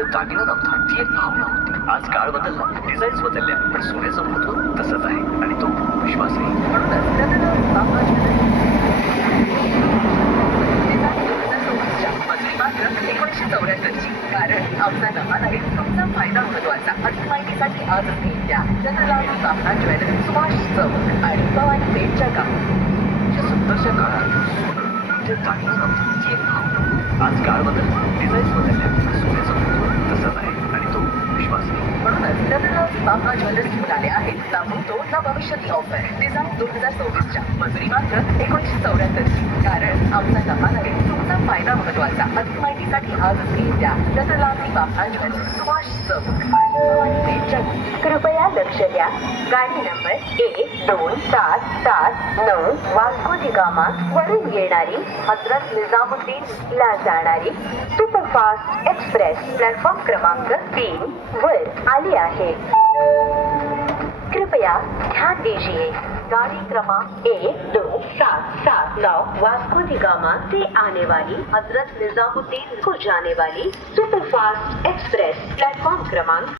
म्हणजे दागिना नव्हता, ती एक भावना होती. आज काळ बदलला, डिझाईन्स बदलल्या, पण सोन्याचं महत्व तसंच आहे आणि तो विश्वासही. म्हणूनच त्याचं नाव बाबा मात्र 1974ची. कारण आमचा नफा नाही, तुमचा फायदा महत्वाचा. अधिक माहितीसाठी आजच भेट द्या. चंद्रलाल बाबा ज्वेलरी, सुभाष चौक आणि भवानी पेठच्या गावात. 70च्या काळात सोनं म्हणजे दागिना नव्हता, ती एक भावना होती. आज काळ बदलला, डिझाईन्स बदलल्या, पण सोन्याचं महत्व तसंच आहे आणि तो विश्वासही. म्हणूनच चंद्रलाल बाबा ज्वेलर्स घेऊन आले आहेत ताबडतोब ना भविष्याची ऑफर. डिझाईन 2024च्या, मजुरी मात्र 1974ची. कारण आमचा नफा नाही, तुमचा फायदा महत्वाचा. अधिक माहितीसाठी आजच भेट द्या. चंद्रलाल बाबा ज्वेलर्स, सुभाष चौक आणि भवानी पेठच्या. कृपया लक्ष द्या. गाडी नंबर 12779 वास्को दी गामा वरून येणारी हजरत निजामुद्दीन ला जाणारी सुपरफास्ट एक्सप्रेस प्लॅटफॉर्म क्रमांक 3 वर आली आहे. कृपया ध्यान दीजिए. गाड़ी क्रमांक 12779 वास्को दी गामा से आने वाली हजरत निजामुद्दीन को जाने वाली सुपरफास्ट एक्सप्रेस प्लेटफॉर्म क्रमांक